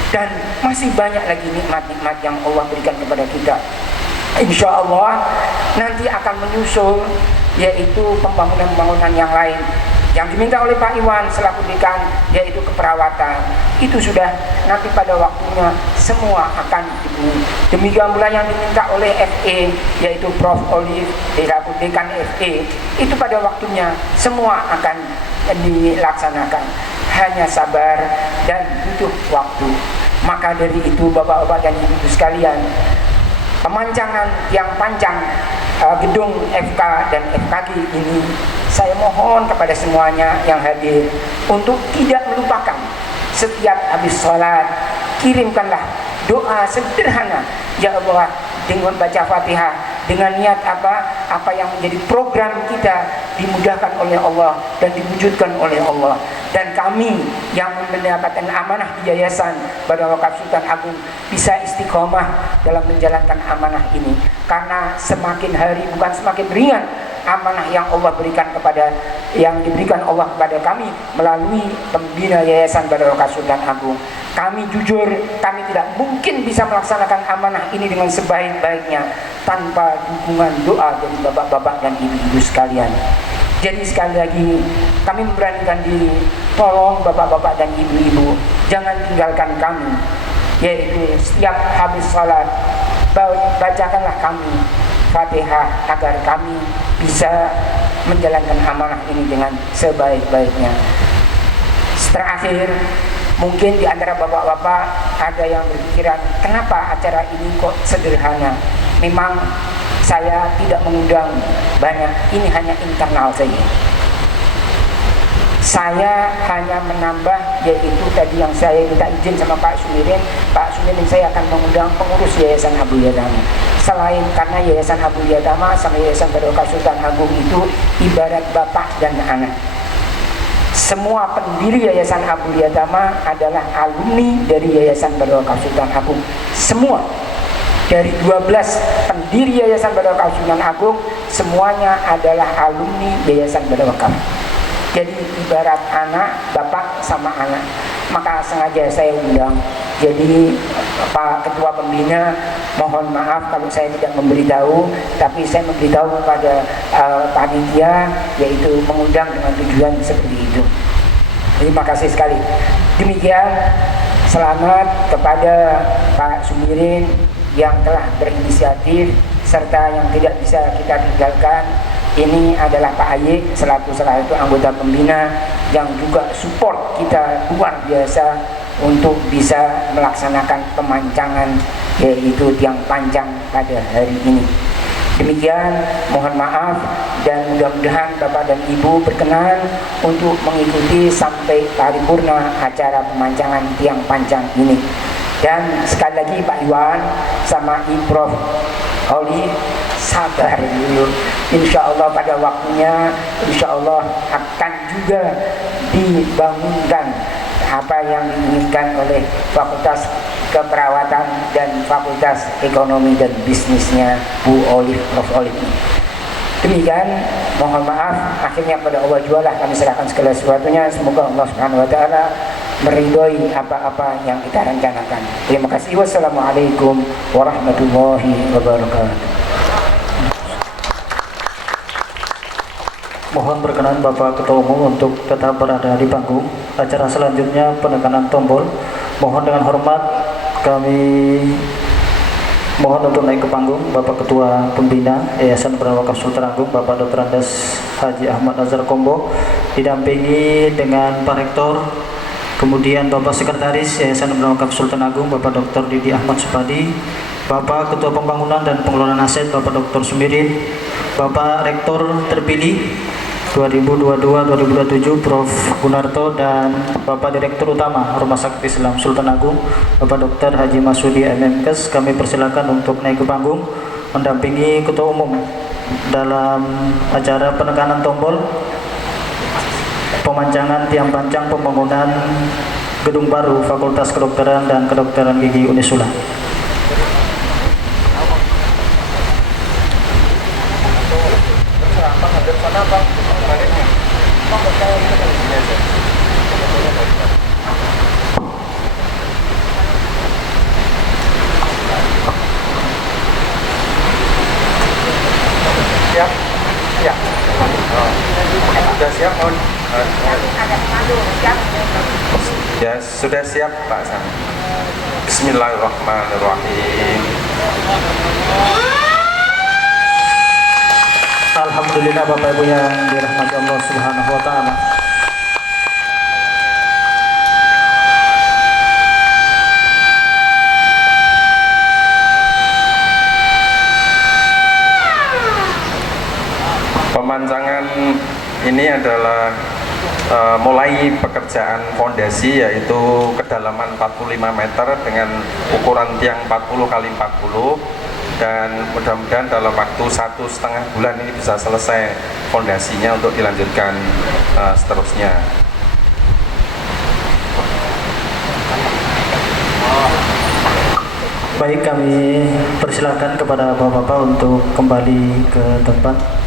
Dan masih banyak lagi nikmat-nikmat yang Allah berikan kepada kita. Insya Allah nanti akan menyusul yaitu pembangunan-pembangunan yang lain. Yang diminta oleh Pak Iwan selaku dekan yaitu keperawatan, itu sudah nanti pada waktunya semua akan dipenuhi. Demikian pula yang diminta oleh FE yaitu Prof. Olive selaku dekan FE, itu pada waktunya semua akan dilaksanakan. Hanya sabar dan butuh waktu. Maka dari itu Bapak-bapak dan Ibu sekalian, pemancangan yang panjang gedung FK dan FKG ini, saya mohon kepada semuanya yang hadir untuk tidak melupakan setiap habis sholat kirimkanlah doa sederhana, ya Allah, dengan baca Fatihah, dengan niat apa yang menjadi program kita dimudahkan oleh Allah dan diwujudkan oleh Allah. Dan kami yang mendapatkan amanah di Yayasan Badan Wakaf Sultan Agung bisa istiqomah dalam menjalankan amanah ini, karena semakin hari bukan semakin ringan amanah yang Allah berikan yang diberikan Allah kepada kami melalui pembina Yayasan Badan Wakaf Sultan Agung. Kami jujur, kami tidak mungkin bisa melaksanakan amanah ini dengan sebaik-baiknya tanpa dukungan doa dari bapak-bapak dan ibu-ibu sekalian. Jadi sekali lagi kami memberanikan diri, tolong bapak-bapak dan ibu-ibu jangan tinggalkan kami, yaitu setiap habis salat bacakanlah kami Fatihah agar kami bisa menjalankan amanah ini dengan sebaik-baiknya. Terakhir, mungkin di antara bapak-bapak ada yang berpikiran, kenapa acara ini kok sederhana? Memang saya tidak mengundang banyak, ini hanya internal saja. Saya hanya menambah, yaitu tadi yang saya minta izin sama Pak Sumirin. Pak Sumirin, saya akan mengundang pengurus Yayasan Abul Yatama. Selain karena Yayasan Abul Yatama sama Yayasan Badan Wakaf Sultan Agung itu ibarat bapak dan anak. Semua pendiri Yayasan Abul Yatama adalah alumni dari Yayasan Badan Wakaf Sultan Agung. Semua dari 12 pendiri Yayasan Badan Wakaf Sultan Agung semuanya adalah alumni Yayasan Badan Wakaf. Jadi ibarat anak, bapak sama anak. Maka sengaja saya undang. Jadi Pak Ketua Pembina, mohon maaf kalau saya tidak memberitahu, tapi saya memberitahu kepada panitia, yaitu mengundang dengan tujuan seperti itu. Terima kasih sekali. Demikian, selamat kepada Pak Sumirin yang telah berinisiatif serta yang tidak bisa kita tinggalkan. Ini adalah Pak Ayik selaku salah satu anggota pembina yang juga support kita luar biasa untuk bisa melaksanakan pemancangan yaitu tiang panjang pada hari ini. Demikian, mohon maaf dan mudah-mudahan Bapak dan Ibu berkenan untuk mengikuti sampai paripurna acara pemancangan tiang panjang ini. Dan sekali lagi Pak Iwan sama Prof. Oli, sabar dulu. Insya Allah pada waktunya, insya Allah akan juga dibangunkan apa yang diinginkan oleh Fakultas Keperawatan dan Fakultas Ekonomi dan Bisnisnya Bu Olive, Prof. Olive. Demikian, mohon maaf, akhirnya pada Allah jualah kami serahkan segala sesuatunya. Semoga Allah Subhanahu wa Ta'ala meridhoi apa-apa yang kita rencanakan. Terima kasih. Wassalamualaikum warahmatullahi wabarakatuh. Mohon berkenan Bapak Ketua Umum untuk tetap berada di panggung. Acara selanjutnya penekanan tombol. Mohon dengan hormat kami mohon untuk naik ke panggung Bapak Ketua Pembina Yayasan Badan Wakaf Sultan Agung Bapak Dr. Andes Haji Ahmad Nazar Kombo, didampingi dengan Pak Rektor, kemudian Bapak Sekretaris Yayasan Badan Wakaf Sultan Agung Bapak Dr. Didi Ahmad Supadi, Bapak Ketua Pembangunan dan Pengelolaan Aset Bapak Dr. Sumirin, Bapak Rektor terpilih 2022-2027 Prof. Gunarto, dan Bapak Direktur Utama Rumah Sakit Islam Sultan Agung Bapak Dr. Haji Masudi MMKes, kami persilakan untuk naik ke panggung mendampingi Ketua Umum dalam acara penekanan tombol pemancangan tiang panjang pembangunan gedung baru Fakultas Kedokteran dan Kedokteran Gigi Unisula. Siap? Ya. Sudah siap, mohon Ya, sudah siap Pak Sam. Bismillahirrahmanirrahim. Alhamdulillah Bapak Ibu yang dirahmati Allah Subhanahu wa taala. Pemancangan ini adalah mulai pekerjaan fondasi, yaitu kedalaman 45 meter dengan ukuran tiang 40 kali 40, dan mudah-mudahan dalam waktu 1,5 bulan ini bisa selesai fondasinya untuk dilanjutkan seterusnya. Baik, kami persilakan kepada Bapak-bapak untuk kembali ke tempat.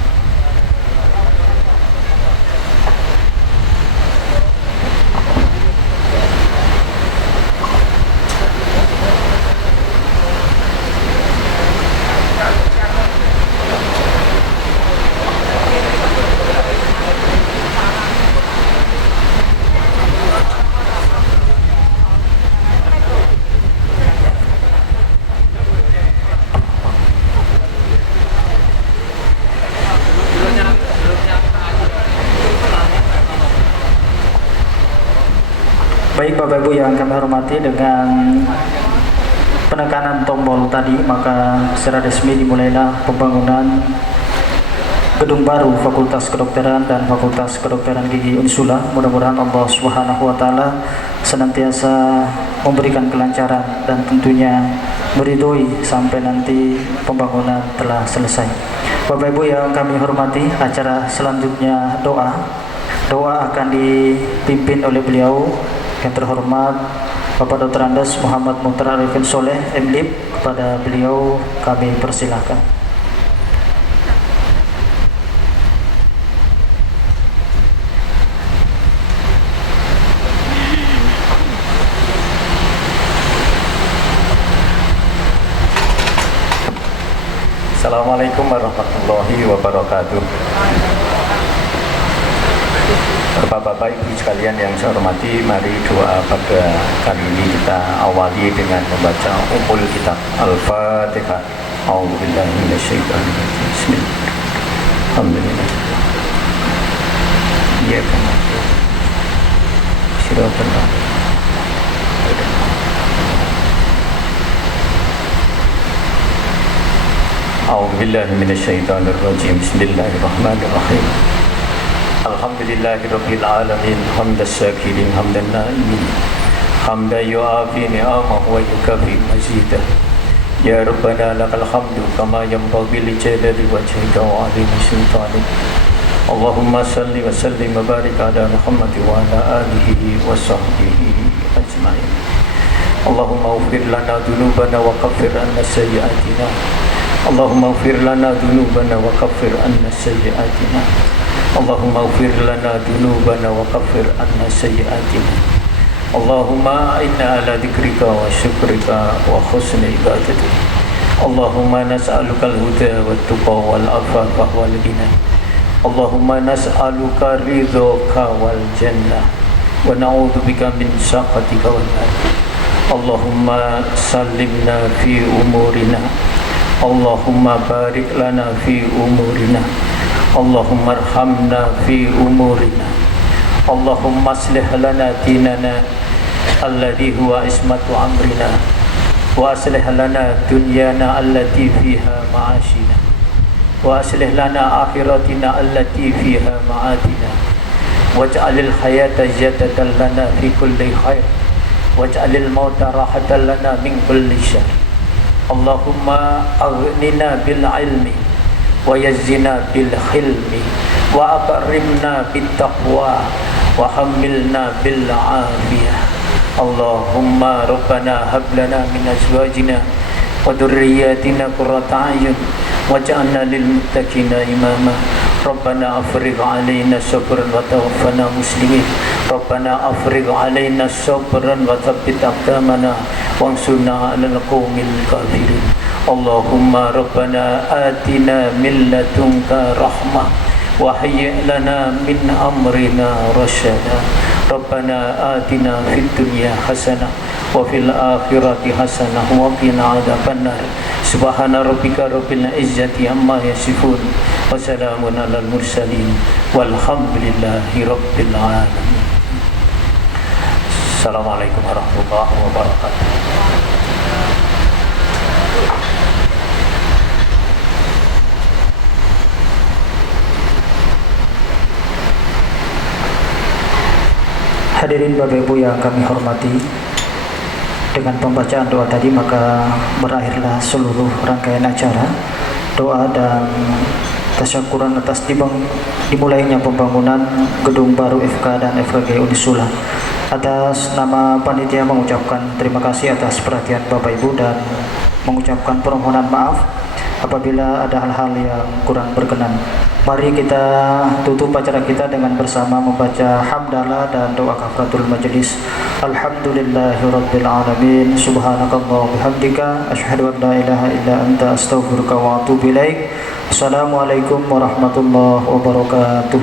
Baik Bapak Ibu yang kami hormati, dengan penekanan tombol tadi maka secara resmi dimulailah pembangunan gedung baru Fakultas Kedokteran dan Fakultas Kedokteran Gigi Unsula. Mudah-mudahan Allah Subhanahu wa taala senantiasa memberikan kelancaran dan tentunya meridhoi sampai nanti pembangunan telah selesai. Bapak Ibu yang kami hormati, acara selanjutnya doa akan dipimpin oleh beliau yang terhormat Bapak Dr. Andes Muhammad Mukhtar Arifin Soleh MDip. Kepada beliau kami persilahkan. Assalamualaikum warahmatullahi wabarakatuh. Bapak-bapak Ibu sekalian yang saya hormati, mari doa pada kali ini kita awali dengan membaca ummul kitab Al-Fatihah. A'udzubillahi minasyaitonir rajim. Bismillahirrahmanirrahim. Alhamdulillah. Iyyaka na'budu wa iyyaka nasta'in. A'udzubillahi minasyaitonir rajim. Bismillahirrahmanirrahim. Alhamdulillahirabbil alamin, hamdas syakirin, hamdan na'imin, hamdan yu'afi ni'amahu wa yukafi mazidah. Ya Rabbana lakal hamdu kama yanbaghi li jalali wajhika wa 'azimi sultanik. Allahumma salli wa sallim wa barik ala Muhammad wa ala alihi wa sahbihi ajma'in. Allahumma ighfir lana dhunubana wa kaffir 'anna sayyi'atina. Allahumma ighfir lana dhunubana wa kaffir 'anna sayyi'atina. Allahumma ighfir lana dhunubana wa kaffir 'anna sayyi'atina. Allahumma inna ala dzikrika wa syukrika wa husni ibadatik. Allahumma nas'aluka al-huda wa tuqa wal afafa wal ghina. Allahumma nas'aluka ridhaka wal jannah wa na'udzubika min sakhatika wan nar. Allahumma sallimna fi umurina. Allahumma barik lana fi umurina. Allahumma arhamna fi umurina. Allahumma aslih lana dinana alladhi huwa ismatu amrina, wa aslih lana dunyana allati fiha ma'ashina, wa aslih lana akhiratina allati fiha ma'adina, waj'alil hayata ziyadatan lana fi kulli khair, waj'alil mauta rahatan lana min kulli syarr. Allahumma aghnina bil ilmi wa yazzina bil hilmi wa akrimna bit taqwa wa hammilna bil afiyah. Allahumma rabbana hab lana min azwajina wa dhurriyyatina qurrata a'yun waj'alna lil muttaqina imama. Rabbana afrigh 'alaina sabran wa tawaffana muslimin. Rabbana afrigh 'alaina sabran wa tsabbit aqdamana wansurna 'alal qaumil kafirin. Allahumma rabbana atina min ladunka rahmah وهيئ لنا من أمرنا رشدا ربنا آتنا في الدنيا حسنة وفي الآخرة حسنة وقنا عذاب النار سبحان ربك رب العزة عما يصفون وسلام على المرسلين والحمد لله رب العالمين. Assalamualaikum warahmatullahi wabarakatuh. Hadirin Bapak Ibu yang kami hormati, dengan pembacaan doa tadi maka berakhirlah seluruh rangkaian acara doa dan tasyakuran atas dimulainya pembangunan gedung baru FK dan FKG Unisula. Atas nama panitia mengucapkan terima kasih atas perhatian Bapak Ibu dan mengucapkan permohonan maaf apabila ada hal-hal yang kurang berkenan. Mari kita tutup acara kita dengan bersama membaca hamdalah dan doa kafaratul majelis. Alhamdulillahirabbil alamin. Subhanakallah bihamdika asyhadu an la ilaha illa anta astaghfiruka wa atubu ilaik. Assalamualaikum warahmatullahi wabarakatuh.